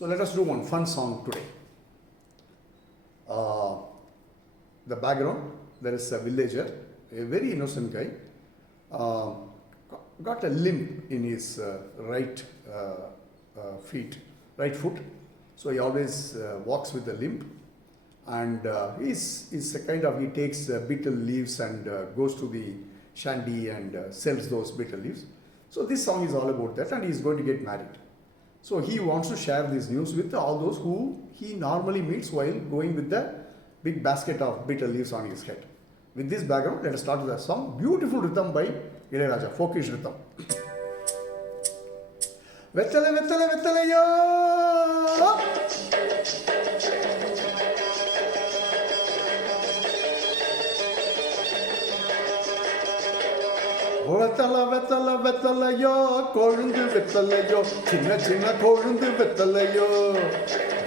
So let us do one fun song today. The background, there is a villager, a very innocent guy, got a limp in his right foot. So he always walks with a limp, and he takes betel leaves and goes to the shandy and sells those betel leaves. So this song is all about that, and he is going to get married. So he wants to share this news with all those who he normally meets while going with the big basket of betel leaves on his head. With this background, let us start with the song. Beautiful rhythm by Ilayaraja, folkish rhythm. Vettala vettala vettalayo. வெத்தலை வெத்தலை வெத்தலையோ கொழுந்து வெத்தலையோ சின்ன சின்ன கொழுந்து வெத்தலையோ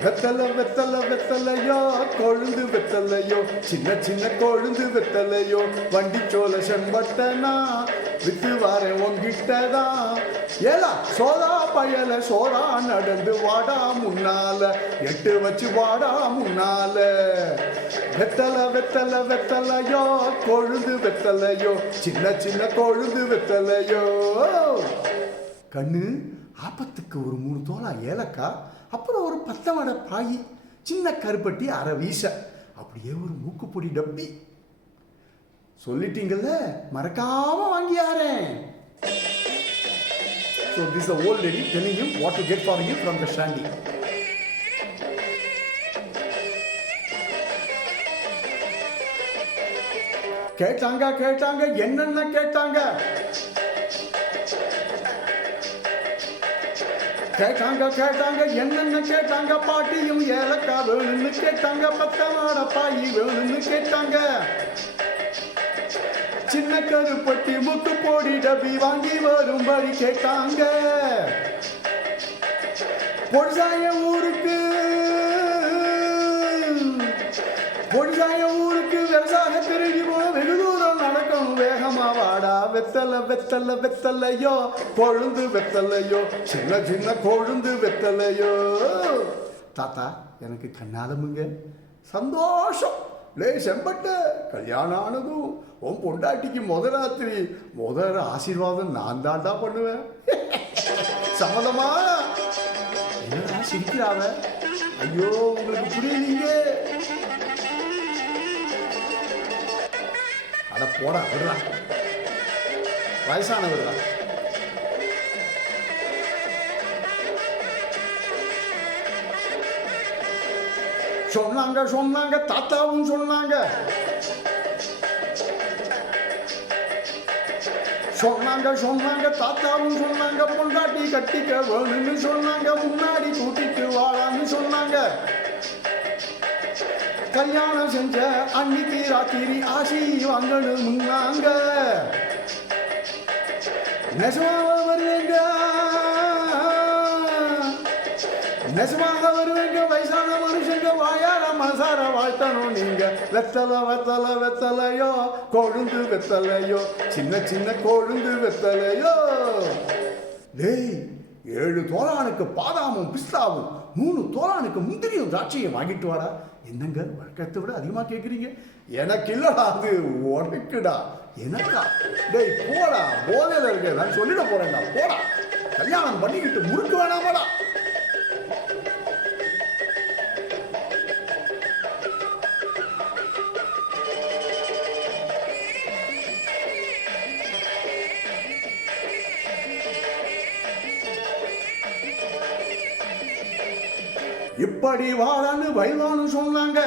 வெத்தலை வெத்தலை வெத்தலையோ கொழுந்து வெத்தலையோ சின்ன சின்ன கொழுந்து வெத்தலையோ வண்டிச்சோல செம்பட்டனா வித்து வாரேன் உன்கிட்டதா ஏலா சோதா பயல சோடா நடந்து வாடா முன்னால எட்டு வச்சு வாடா முன்னால வெத்தலை வெத்தலை வெத்தலையோ கொழுந்து வெத்தலையோ சின்ன சின்ன கொழுந்து வெத்தலையோ. கண்ணு ஆபத்துக்கு ஒரு 3 தோலா ஏலக்காய், அப்புறம் ஒரு 10 வடை பாயி, சின்ன கருப்பட்டி அரை வீச, அப்படியே ஒரு மூக்குப்பொடி டப்பி. சொல்லிட்டீங்கல்ல, மறக்காம வாங்கியாரேன். So this is the old lady telling him what to get for him from the shandy. கேட்டாங்க கேட்டாங்க என்னென்ன கேட்டாங்க, கேட்டாங்க கேட்டாங்க என்னென்ன கேட்டாங்க, பாட்டியும் ஏலக்காய் வேணும்னு கேட்டாங்க, 10 வாடை பாயி வேணும்னு கேட்டாங்க, சின்ன கருப்பட்டி முத்து போடி டப்பி வாங்கி வரும்படி கேட்டாங்க. பொழுதாய ஊருக்கு வெரசாக திரும்பி போன வெகு தூரம் நடக்கணும், வேகமா வாடா வெத்தலை வெத்தலை வெத்தலையோ கொழுந்து வெத்தலையோ சின்ன சின்ன கொழுந்து வெத்தலையோ. தாத்தா எனக்கு கண்ணாலமுங்க சந்தோஷம். லே செம்பட்ட, கல்யாணம் ஆனதும் உன் பொண்டாட்டிக்கு ராத்திரி ஆசீர்வாதம் நான் தாண்டா பண்ணுவேன். சம்மதமா? என்னடா சிரிக்கிறாவ? ஐயோ உங்களுக்கு புரியலீங்க. அட போடா விடுறா, வயசான விடுறா. சொன்னாங்க சொன்னாங்க தாத்தாவும் சொன்னாங்க, சொன்னாங்க சொன்னாங்க தாத்தாவும் சொன்னாங்க, பொண்டாட்டி கட்டிக்க வேணும்னு சொன்னாங்க, முன்னாடி கூட்டிட்டு வாழான்னு சொன்னாங்க, கல்யாணம் செஞ்ச அன்னைக்கு ராத்திரி ஆசி வாங்கணும் முன்னாங்க. நெசமாக வருவேங்க, நெசமாக வருவேங்க, வயசான மனுஷங்க வாயார மனசார வாழ்த்தணும் நீங்க. வெத்தலை வெத்தலை வெத்தலையோ கொழுந்து வெத்தலையோ சின்ன சின்ன கொழுந்து வெத்தலையோ. டேய், 7 தோளானுக்கு பாதாமும் பிஸ்தாவும், 3 தோளானுக்கு முந்திரியும் திராட்சையும் வாங்கிட்டு வாடா. என்னங்க வழக்கத்தை விட அதிகமாக கேட்குறீங்க? எனக்கு இல்லடா, அது உனக்குடா. எனக்கா? டேய் போடா, போதையில் இருக்க, நான் சொல்லிட போறேன்டா, போடா. கல்யாணம் பண்ணிக்கிட்டு முறுக்கு வேணாமடா. இப்படி வாழான்னு பயில்வான்னு சொன்னாங்க,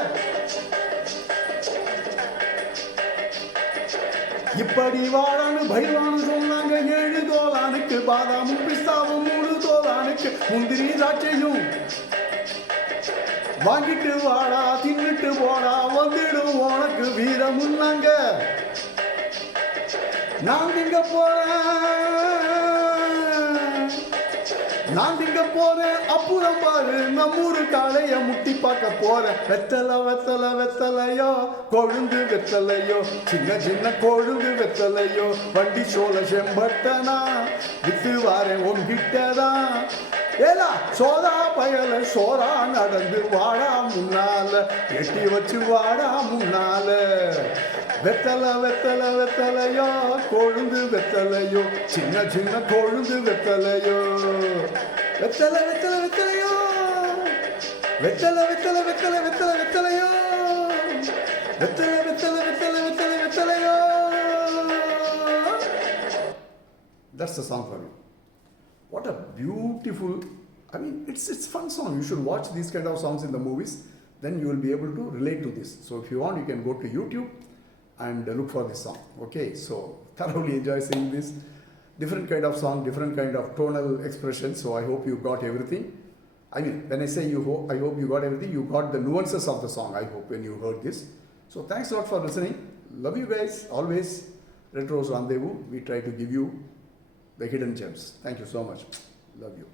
இப்படி வாழான்னு பயில்வான்னு சொன்னாங்க, 7 தோளானுக்கு பாதாமும் பிஸ்தாவும், 3 தோளானுக்கு முந்திரி திராட்சையும் வாங்கிட்டு வாடா, தின்னுட்டு போடா, வந்துடும் உனக்கு வீரமுன்னாங்க. நான் இங்க போறேன் அப்புறம் பாரு, நம்மூரு காளைய முட்டி பார்க்க போறேன். வெத்தலை வெத்தலை வெத்தலையோ கொழுந்து வெத்தலையோ சின்ன சின்ன கொழுந்து வெத்தலையோ, வண்டி சோல செம்பட்டனா வித்து வாரேன் உன்கிட்டதான், ஏலா சோதா பயல சோரா நடந்து வாடா முன்னால எட்டி வச்சு வாடா முன்னால வெத்தலை வெத்தலை வெத்தலையோ கொழுந்து வெத்தலையோ சின்ன சின்ன கொழுந்து வெத்தலையோ வெத்தலை வெத்தலை வெத்தலையோ வெத்தலை வெத்தலை வெத்தலை வெத்தலை வெத்தலையோ வெத்தலை வெத்தலை வெத்தலை வெத்தலை வெத்தலையோ. That's the song for you. What a beautiful, I mean, it's fun song. You should watch these kind of songs in the movies. Then you will be able to relate to this. So if you want, you can go to YouTube and look for this song. Okay, so thoroughly enjoy singing this. Different kind of song, different kind of tonal expression. So I hope you got everything. I mean, when I say I hope you got everything, you got the nuances of the song, I hope, when you heard this. So thanks a lot for listening. Love you guys, always. Retro's Rendezvous, we try to give you the hidden gems. Thank you so much. Love you.